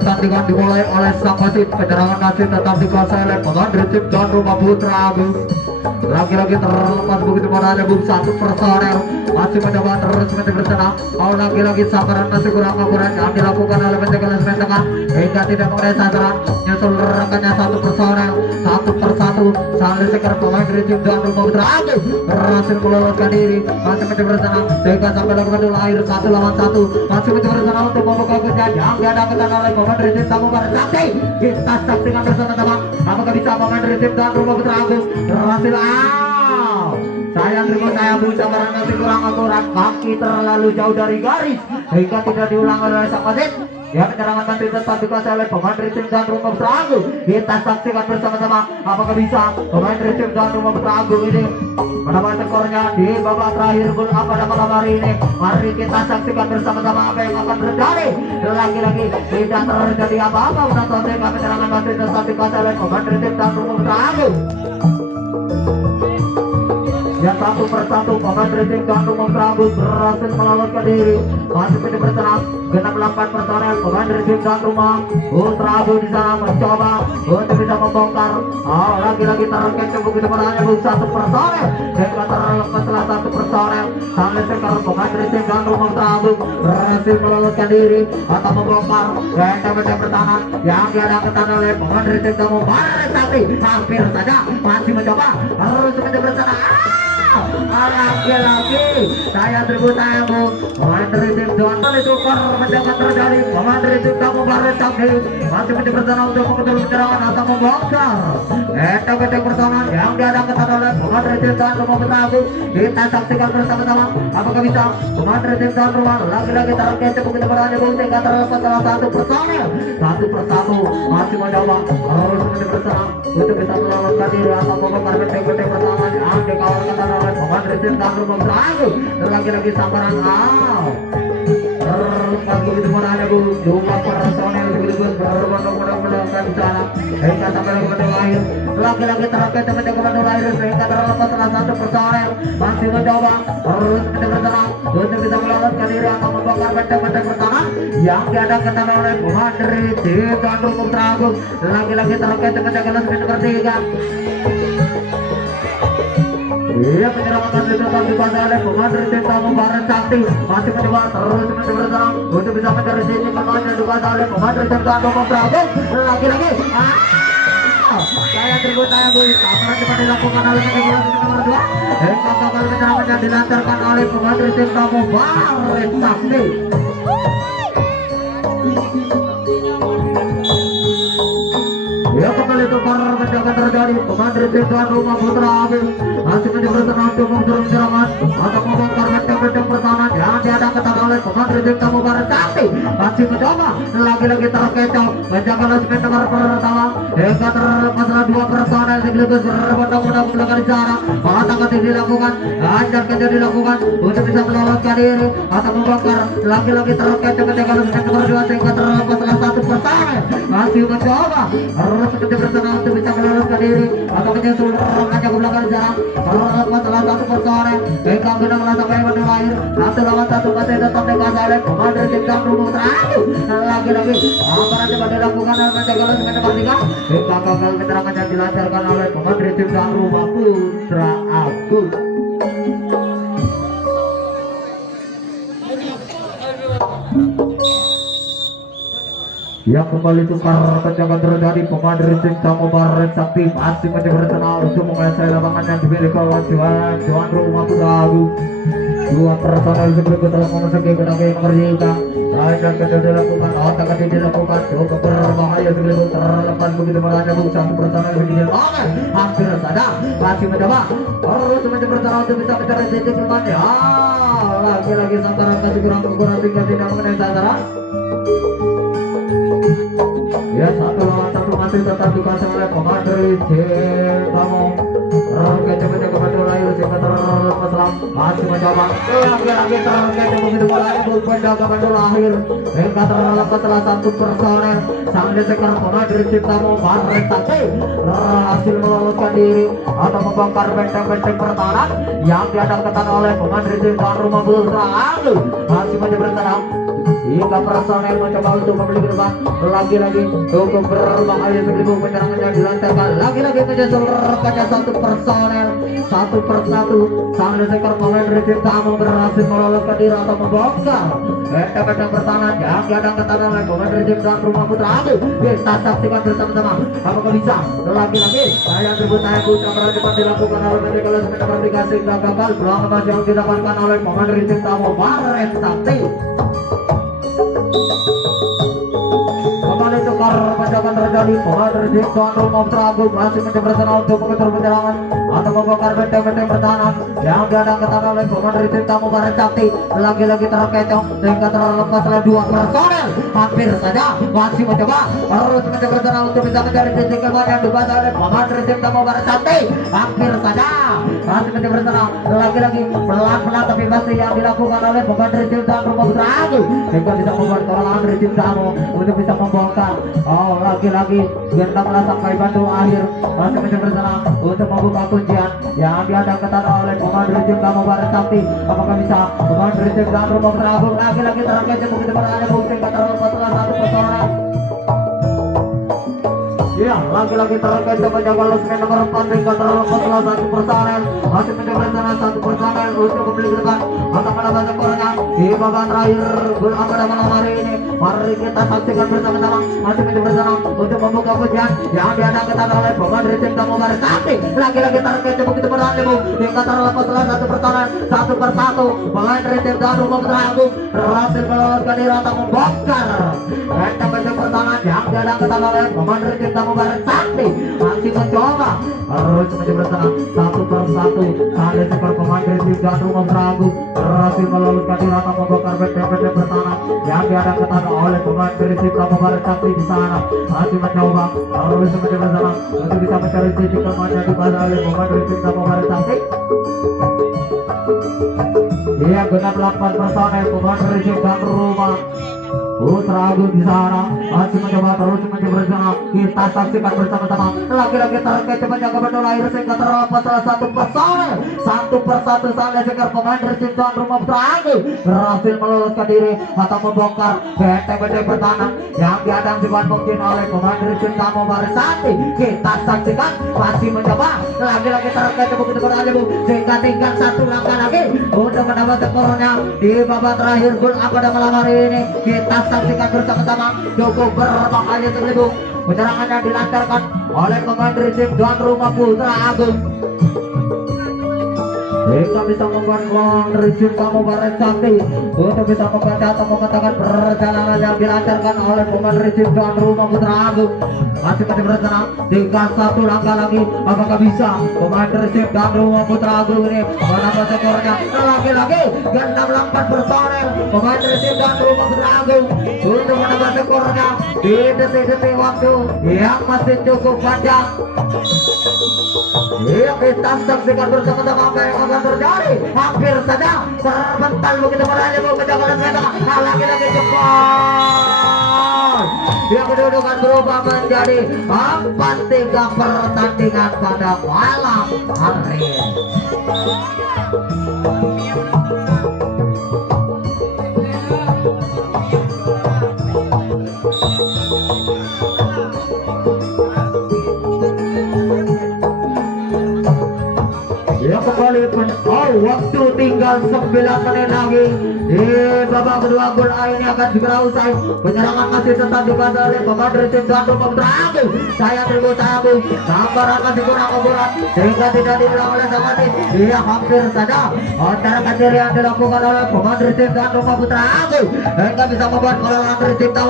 Pertandingan dimulai oleh sang wasit. Penyerangan masih tetap dikuasai oleh Komando Cinta Rumah Putra Agung. Lagi-lagi terlepas begitu pada ada satu personel masih mencoba terus bersenang. Lagi-lagi sambaran masih kurang akurat yang dilakukan oleh penjaga lesmen tengah hingga tidak mengenai sasaran. Nyusul rekannya satu personel satu persatu sang leseker Komando Cinta Rumah Putra Agung berhasil meloloskan diri masih mencoba bersenang sehingga sampai lakukan lahir 1 lawan 1 masih mencoba bersenang untuk membuka kejadian yang diadakan oleh Komando Cinta Mubarak Sakti. Kita saksikan bersama-sama apakah bisa Komando Cinta Rumah Putra Agung berhasil. Sayang terima saya sambaran masih kurang akurat, kaki terlalu jauh dari garis hingga tidak diulang oleh sang wasit. Ya, penyerangan masih tetap dikuasai oleh pemain Racing dan Rumah Putra Agung. Kita saksikan bersama-sama apakah bisa pemain Racing dan Rumah Putra Agung ini menambah skornya di babak terakhir gol apa pada malam hari ini. Mari kita saksikan bersama-sama apa yang akan terjadi. Lagi-lagi tidak terjadi apa-apa. Udah selesai, penyerangan masih tetap dikuasai oleh pemain Racing dan Rumah Putra Agung. Ya, satu persatu pemain Racing dan Rumah Putra Agung berhasil meloloskan diri. Masih menjadi bersenang genap 8 personel pemain Racing dan Rumah Putra Agung di sana mencoba untuk bisa membongkar. Lagi-lagi terkecoh begitu berhanya satu personel sehingga terlepas salah satu personel. Sampai sekarang pemain Racing dan Rumah Putra Agung berhasil meloloskan diri atau membongkar benda-benda pertahanan yang diadakan oleh pemain Racing dan Rumah. Tapi hampir saja masih mencoba harus menjadi bersenang. Lagi-lagi saya tribut tamu pemain Racing dan itu menjaga terjadi pemain Racing dan Mubarak tapi masih menjadi bersama untuk mengejar penyerangan atau membongkar benda-benda pertahanan yang diadakan oleh pemain Racing dan Rumah Putra Agung. Kita saksikan bersama-sama apakah bisa pemain Racing dan Rumah lagi-lagi terkecoh begitu berani sehingga terlepas salah satu personel. Satu persatu masih mencoba harus menjadi bersama untuk bisa meloloskan diri atau membongkar benda-benda pertahanan yang dikawarkan oleh pemain Racing dan Rumah Putra Agung. Lagi-lagi sambaran lagi begitu ada dua personel begitu berbondong-bondong di sana hingga sampai ke lahir. Lagi-lagi terkait dengan lahir sehingga terlepas salah satu personel masih mencoba terus mencoba untuk bisa meloloskan diri atau membongkar benda-benda pertahanan yang diadakan oleh pemain Racing dan Rumah Putra Agung. Lagi-lagi terkait dengan seperti tiga. Iya, penyerangan masih tetap dikuasai oleh pemain Racing dan Mubarak Sakti masih mencoba terus berserang untuk bisa mencari sisi yang dikuasai oleh pemain Racing dan Rumah Putra Agung. Lagi-lagi saya tribut tamu kapan cepat dilakukan oleh nomor 2 hingga gagal penyerangan yang dilancarkan oleh pemain Racing dan Mubarak Sakti. Ya, kembali tukar menjaga terjadi pemain Racing dan Rumah Putra Agung masih menjadi bersama untuk mengejar penyerangan atau membongkar benda-benda pertahanan yang diadakan oleh pemain Racing dan Mubarak Sakti masih mencoba lagi-lagi terkecoh menjaga lasmen nomor pertama hingga terlepas dua personel sekaligus berbondong-bondong belakang di sana. Mengatakan dilakukan anjar kerja dilakukan untuk bisa meloloskan diri atau membongkar lagi-lagi terkecoh menjaga lasmen nomor 2 sehingga terlepas salah satu personel masih mencoba harus menjadi bersama untuk bisa meloloskan diri atau menyusul aja ke belakang di sana. Terlepas salah satu personel hingga benar-benar sampai pada lahir 1 lawan 1 masih tetap dikuasai oleh pemain Racing dan Rumah Putra Agung. Lagi-lagi amaran coba dilakukan dalam menjaga lasmen nomor 3 hingga gagal penyerangan yang dilancarkan oleh pemain Racing dan Rumah Putra Agung. Yang kembali tukar penjaga terjadi pemain Racing dan Mubarak Sakti masih menjadi berencana untuk menguasai lapangan yang dimiliki oleh Tuan Rumah Putra Agung. Dua personel berikut telah memasuki gedung nomor 3. Raja kerja dilakukan, otak kerja dilakukan, cukup berbahaya sebelum terlepas begitu melanda satu personel begini banget. Hampir saja masih mencoba harus mencoba berencana untuk bisa mencari titik kembali. Lagi-lagi sasaran kasih kurang tinggal tidak mengenai sasaran. Ya, 1 lawan 1 masih tetap dikuasai oleh pemain Racing. Kamu coba kepada lahir sehingga terlepas masih mencoba lagi-lagi terkecoh begitu mulai penjaga kepada lahir hingga terlepas salah satu personel sang desekar pemain Racing dan Mubarak Sakti berhasil meloloskan diri atau membongkar benteng-benteng pertahanan yang diadakan oleh pemain Racing dan Rumah Putra Agung. Masih menjadi bertenang hingga personel mencoba untuk membeli ke depan. Lagi-lagi cukup berbahaya sebelum penyerangan yang dilancarkan. Lagi-lagi menyusul rekannya satu personel satu persatu. Sang desekar pemain Racing Tamu berhasil meloloskan diri atau membongkar benteng-benteng pertahanan yang diadakan oleh pemain Racing dan Rumah Putra Agung. Kita saksikan bersama-sama apakah bisa. Lagi-lagi saya tribut tamu campuran cepat dilakukan oleh menjaga lasmen nomor 3 sehingga gagal peluang yang didapatkan oleh pemain Racing Tamu Mubarak Sakti. Kembali tukar penjagaan terjadi pemain Racing dan Rumah Putra Agung masih mencoba untuk mengejar penyerangan atau membongkar benteng-benteng pertahanan yang diadang-adang oleh Komandan Cinta Mubarak Sakti. Lagi-lagi terkecoh sehingga terlepas oleh dua personel. Hampir saja masih mencoba harus mencoba berjalan untuk bisa mencari titik keluar yang dibaca oleh Komandan Cinta Mubarak Sakti. Hampir saja masih mencoba berjalan lagi-lagi pelan-pelan tapi pasti yang dilakukan oleh Komandan Cinta Rumah Putra Agung sehingga bisa membuat Komandan Cinta untuk bisa membongkar. Oh, lagi-lagi gendamlah sampai batu akhir masih mencoba berjalan untuk membuka kuncian yang diadakan oleh Komandan Cinta Mubarak Sakti. Apakah bisa Komandan Cinta Rumah Putra Agung lagi-lagi terkecoh begitu berada bukti terlepas satu personel. Ya, lagi-lagi terkait menjaga losmen nomor 4 hingga terlepas satu personel masih mencoba rencana satu personel untuk kembalikan atau mendapatkan kornya di babak terakhir gol pada malam hari ini. Mari kita saksikan bersama-sama masih mencoba rencana untuk membuka kuncian yang diadakan oleh Komandan Cinta Mubarak Sakti. Lagi-lagi terkait begitu berani hingga terlepas satu personel satu persatu Komandan Cinta Rumah Putra Agung berhasil meloloskan diri atau membongkar benteng-benteng pertahanan yang diadakan oleh Komandan Cinta Mubarak Sakti. Masih mencoba harus mencoba satu persatu ada sekor Komandan Cinta Rumah Putra Agung berhasil meloloskan diri atau membongkar benteng-benteng pertahanan yang diadakan oleh Komandan Cinta Mubarak Sakti di sana. Masih mencoba harus mencoba untuk bisa mencari titik keluar yang dibaca oleh Komandan Cinta Mubarak Sakti. Iya, genap 8 personel Komandan Cinta Rumah Putra Agung di sana masih mencoba terus mencoba bersama. Kita saksikan bersama-sama lagi-lagi terkait menjaga bendera air sehingga terlepas salah satu personel satu persatu salah sekar Komandan Cinta Rumah Putra Agung berhasil meloloskan diri atau membongkar benteng-benteng pertahanan yang diadang mungkin oleh Komandan Cinta Mubarak Sakti. Kita saksikan masih mencoba lagi-lagi terkait begitu berani sehingga tinggal satu langkah lagi untuk mendapatkan kornya di babak terakhir gol pada malam hari ini. Kita saksikan bersama-sama cukup berbahaya sekali penyerangan yang dilancarkan oleh Komandan Cinta Rumah Putra Agung sehingga bisa membuat Komandan Cinta Mubarak Sakti untuk bisa membaca atau mengatakan perjalanan yang dilancarkan oleh Komandan Cinta Rumah Putra Agung. Masih berjalan tinggal satu langkah lagi. Apakah bisa Komandan Cinta Rumah Putra Agung ini menambah skornya? Lagi-lagi genap 8 personel Komandan Cinta Rumah Putra Agung untuk menambah skornya di detik-detik waktu yang masih cukup panjang. Iya, kita saksikan bersama-sama apa yang akan terjadi. Hampir saja terbental begitu berani mengejar mereka. Lagi-lagi cepat. Yang kedudukan berubah menjadi 4-3 pertandingan pada malam hari. Kembali waktu tinggal 9 menit lagi di babak kedua. Gol ini akan segera usai. Penyerangan masih tetap dibaca oleh Komandan Cinta Rumah Putra Agung. Saya Tribu Agung gambar akan dikurang ukuran sehingga tidak diulang oleh Samati. Dia hampir saja antara kecil yang dilakukan oleh Komandan Cinta Rumah Putra Agung hingga bisa membuat Komandan Cinta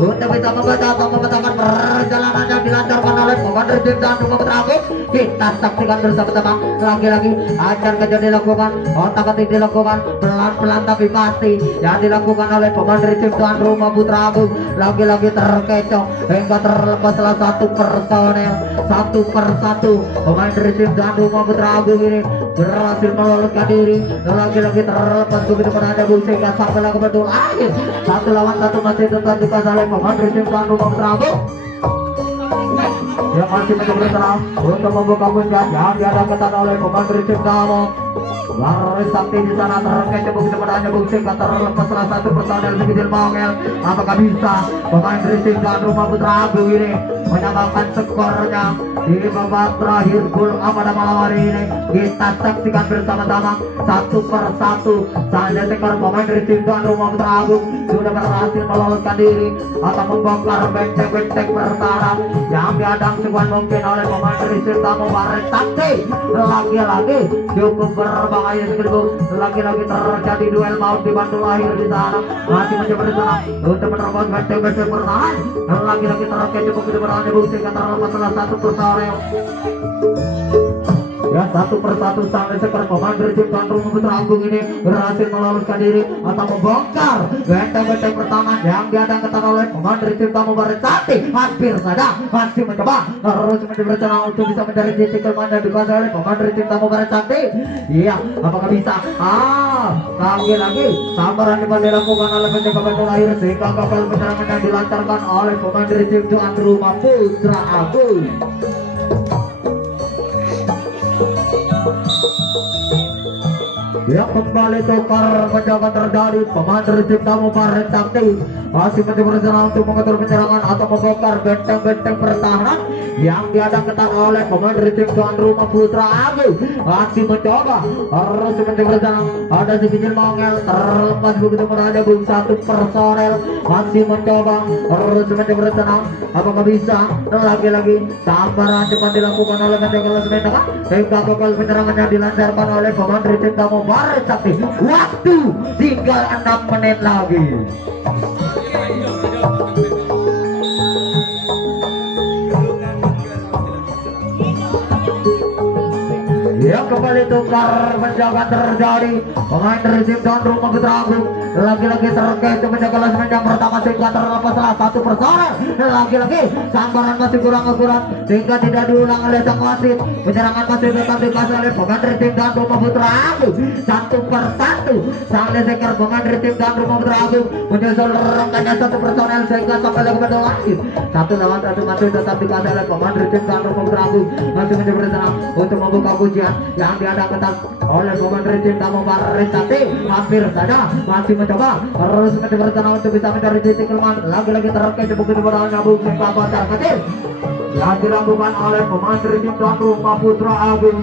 untuk bisa membaca atau memetakan perjalanan yang dilancarkan oleh Komandan Cinta Rumah Putra Agung. Kita saksikan bersama-sama lagi-lagi akan kejadian dilakukan otak-atik dilakukan pelan-pelan tapi pasti yang dilakukan oleh Komandan Cinta Rumah Putra Agung. Lagi-lagi terkecoh hingga terlepas salah satu personel satu persatu Komandan Cinta Rumah Putra Agung ini berhasil meloloskan diri. Lagi-lagi terlepas begitu berada sehingga sampai lagu betul akhir 1 lawan 1 masih tetap dikuasai oleh Komandan Cinta Rumah Putra Agung yang masih mencoba terang untuk membuka kuncian yang diadakan oleh Komandan Cinta Mubarak Sakti di sana. Terkecoh begitu berada sehingga terlepas salah satu personel sedikit bongel. Apakah bisa Komandan Cinta Rumah Putra Agung ini menyamakan skornya di babak terakhir gol pada malam hari ini? Kita saksikan bersama-sama satu persatu saja skor Komandan Cinta Rumah Putra Agung sudah berhasil meloloskan diri atau membongkar benteng-benteng pertahanan yang diadang mungkin oleh Komandan Cinta Mubarak Sakti. Lagi-lagi cukup berbahaya sekali. Lagi-lagi terjadi duel maut di batu lahir di sana. Masih mencoba di sana untuk menerobos benteng-benteng pertahanan. Lagi-lagi terkecoh begitu berani sehingga terlepas salah satu personel Ya satu persatu sampai sekar pemain dari tim tuan rumah Putra Agung ini berhasil meloloskan diri atau membongkar benteng-benteng pertahanan yang diadangkan oleh pemain dari tim tamu Barisati. Hampir saja masih mencoba terus berencana untuk bisa mencari titik kelemahan yang dikuasai oleh pemain dari tim tamu Barisati. Iya, apakah bisa? Lagi sambaran kembali dilakukan oleh penjaga batu air sehingga kapal penyerangan yang dilancarkan oleh pemain dari tim tuan rumah Putra Agung. Ya kembali tukar menjaga terjadi pemain dari tim tamu Barisati masih mencoba berencana untuk mengatur penyerangan atau membongkar benteng-benteng pertahanan yang diadangkan oleh pemain dari tim tuan rumah Putra Agung. Masih mencoba harus mencoba berencana ada sedikit mongel terlepas begitu mudah bung satu personel masih mencoba harus mencoba berencana apakah bisa lagi-lagi sambaran cepat dilakukan oleh penjaga sementara hingga kapal penyerangan yang dilancarkan oleh pemain dari tim tamu Barisati. Waktu tinggal 6 menit lagi. Ya kembali tukar menjaga terjadi pemain dari tim tuan rumah Putra Agung lagi-lagi terkait menjaga klasmen yang pertama sehingga terlepas salah satu personel. Lagi-lagi sambaran masih kurang sehingga tidak diulang oleh sang wasit. Penyerangan masih tetap dikasih oleh pemain dari tim tuan rumah Putra Agung satu persatu. Sang leseker pemain dari tim tuan rumah Putra Agung menyusul rangkaian satu personel sehingga sampai ke bedol wasit. Satu lawan satu masih tetap dikasih oleh pemain dari tim tuan rumah Putra Agung masih mencoba berencana untuk membuka ujian yang diadakan oleh pemain dari tim tamu Barisati. Hampir saja masih mencoba harus mencoba berencana untuk bisa mencari titik kelemahan. Lagi-lagi terkait begitu berani bung Bapak Tarkatil yang dilakukan oleh pemain dari tim tuan rumah Putra Agung.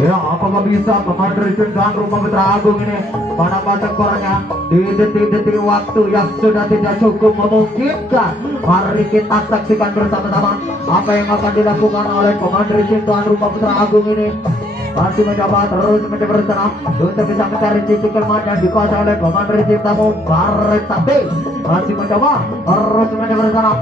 Ya apakah bisa pemain dari tim tuan rumah Putra Agung ini pada tekornya di detik-detik waktu yang sudah tidak cukup memungkinkan. Mari kita saksikan bersama-sama apa yang akan dilakukan oleh pemain dari tim tuan rumah Putra Agung ini. Masih mencoba terus mencoba berencana untuk bisa mencari titik kelemahan yang dikuasai oleh pemain dari tim tamu Barisati. Masih mencoba terus mencoba berencana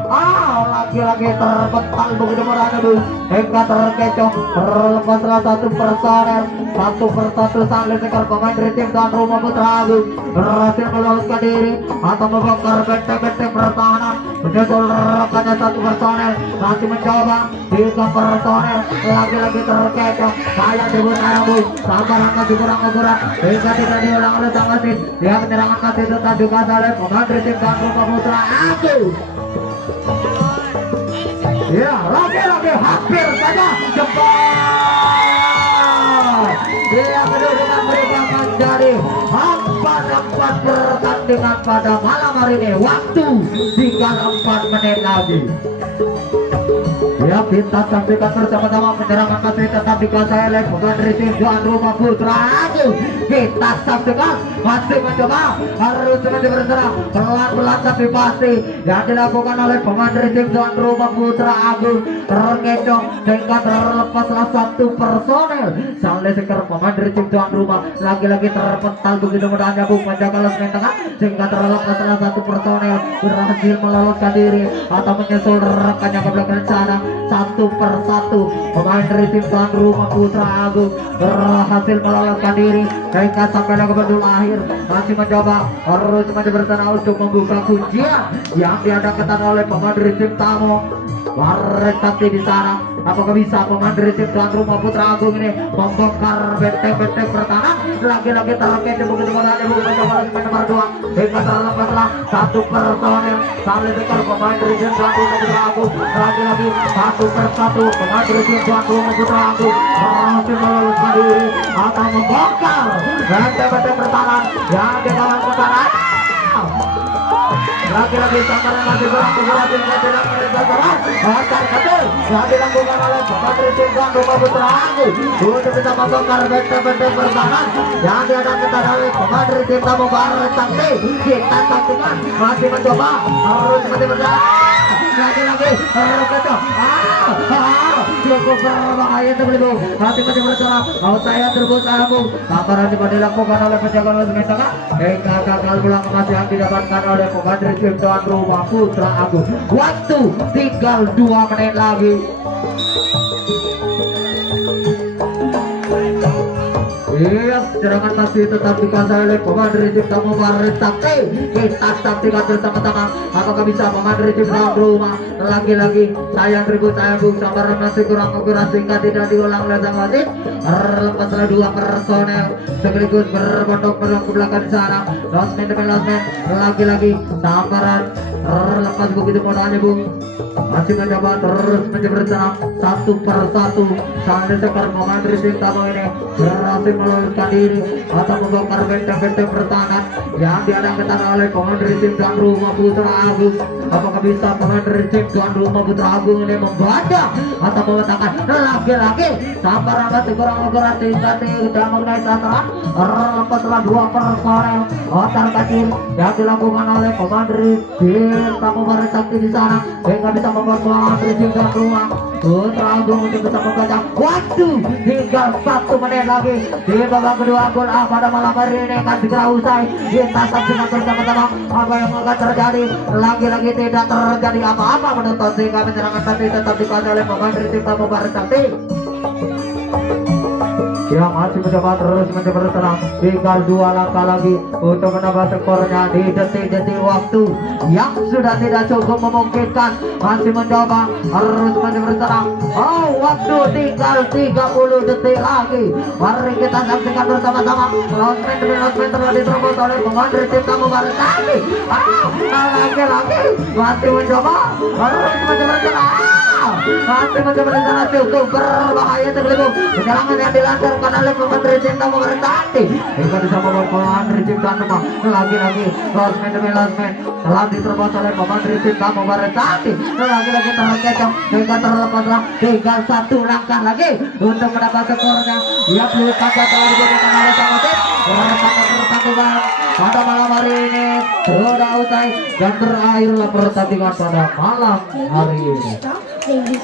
lagi-lagi terpental begitu mudahnya hingga terkecoh terlepas salah satu personel. Satu persatu sang leseker pemain dari tim tuan rumah Putra Agung berhasil meloloskan diri atau membongkar benteng-benteng pertahanan. Menyusul rekannya satu personel masih mencoba tiga personel lagi-lagi terkecoh kayak sambaran masih kurang hingga tidak diulang oleh sang wasit. Dia penyerangan masih tetap dikuasai oleh pemain dari tim tuan rumah Putra Agung. Ya lagi-lagi hampir saja cepat. Dia kedudukan mereka menjadi 4-4 pertandingan pada malam hari ini. Waktu tinggal 4 menit lagi. Ya kita saksikan bersama-sama penyerangan masih tetap dikuasai oleh pemain dari tim tuan rumah Putra Agung. Kita saksikan masih mencoba harus berserang pelan-pelan tapi pasti yang dilakukan oleh pemain dari tim tuan rumah Putra Agung terkecoh sehingga terlepas salah satu personel. Sang leseker pemain dari tim tuan rumah lagi-lagi terpental begitu mudahnya bung menjaga lesmen tengah sehingga terlepas salah satu personel berhasil meloloskan diri atau menyusul rekannya ke belakang sana. Satu persatu pemain dari tim tuan rumah Putra Agung berhasil meloloskan diri hingga sampai ke bedul akhir. Masih mencoba harus berencana untuk membuka kuncian yang diadakan oleh pemain dari tim tamu Barisati di sana. Apakah bisa pemain dari tim tuan rumah Putra Agung ini membongkar benteng-benteng pertahanan? Lagi-lagi terkait begitu mudahnya begitu mencoba lagi nomor 2 hingga terlepaslah satu personel sang leseker pemain dari tim tuan rumah Putra Agung. Lagi-lagi satu persatu pemain dari tim tuan rumah Putra Agung berhasil meloloskan diri atau membongkar benteng-benteng pertahanan yang di dalam pertahanan. Lagi-lagi sambaran masih kurang hingga tidak menyelesaikan antar ketul yang dilakukan oleh pemain dari tim tuan rumah Putra Agung untuk bisa membongkar benteng-benteng pertahanan yang diadakan oleh pemain dari tim tamu Barisati. Kita saksikan masih mencoba harus masih berjalan lagi-lagi kecoh cukup berbahaya teman-teman. Masih mencoba berserang saya terbuka bung sambaran coba dilakukan oleh penjaga lesmen tengah hingga gagal pulang masih yang didapatkan oleh pemain dari tim tuan rumah Putra Agung. Waktu tinggal 2 menit lagi. Iya, serangan masih tetap dikuasai oleh pemain Rizim Tamu Baris Sakti. Kita saksikan bersama-sama apakah bisa pemain Rizim Tamu rumah. Lagi-lagi sayang ribut sayang bung sabar masih kurang sehingga tidak diulang oleh sang wasit. Lepas oleh dua personel sekaligus berbondong ke belakang sana. Losmen demi losmen, lagi-lagi sambaran lepas begitu modalnya bung. Masih mencoba terus mencoba satu persatu sampai sekarang pemain Rizim Tamu ini berhasil meloloskan diri atau membongkar benteng-benteng pertahanan yang diadakan oleh pemain Rizim tuan rumah Putra Agung. Apakah bisa pemain Rizim tuan rumah Putra Agung ini membaca atau memetakan lagi-lagi sampai masih kurang sehingga tidak mengenai sasaran. Lepas setelah dua personel otak kecil yang dilakukan oleh pemain Rizim Tamu Baris Sakti di sana hingga bisa membuat pemain Rizim tuan rumah Putra Agung untuk bisa membaca. Waduh, tinggal 1 menit lagi di babak kedua. Gol pada malam hari ini akan segera usai. Kita saksikan bersama-sama apa yang akan terjadi. Lagi-lagi tidak terjadi apa-apa menonton sehingga penyerangan tadi tetap dikuasai oleh pemain Rizim Tamu Baris Sakti yang masih mencoba terus berserang. Tinggal 2 langkah lagi untuk menambah skornya di detik-detik waktu yang sudah tidak cukup memungkinkan. Masih mencoba terus berserang. Oh, waktu tinggal 30 detik lagi. Mari kita saksikan bersama-sama. Losmen telah diterobos oleh pemain Rizim Tamu Baris Sakti. Lagi-lagi masih mencoba terus berserang. Masih mencoba di sana cukup berbahaya tergelibung. Penyerangan yang dilancarkan oleh pemain Rizim Tamu Baris Sakti hingga bisa membuat pemain Rizim tuan rumah. Lagi-lagi losmen demi losmen telah diterobos oleh pemain Rizim Tamu Baris Sakti. Lagi-lagi terkecoh hingga terlepaslah. Tinggal 1 langkah lagi untuk mendapat skornya. Ia peluit panjang telah digunakan oleh sang wasit. Pertandingan pada malam hari ini sudah usai dan berakhirlah pertandingan pada malam hari ini. Ladies,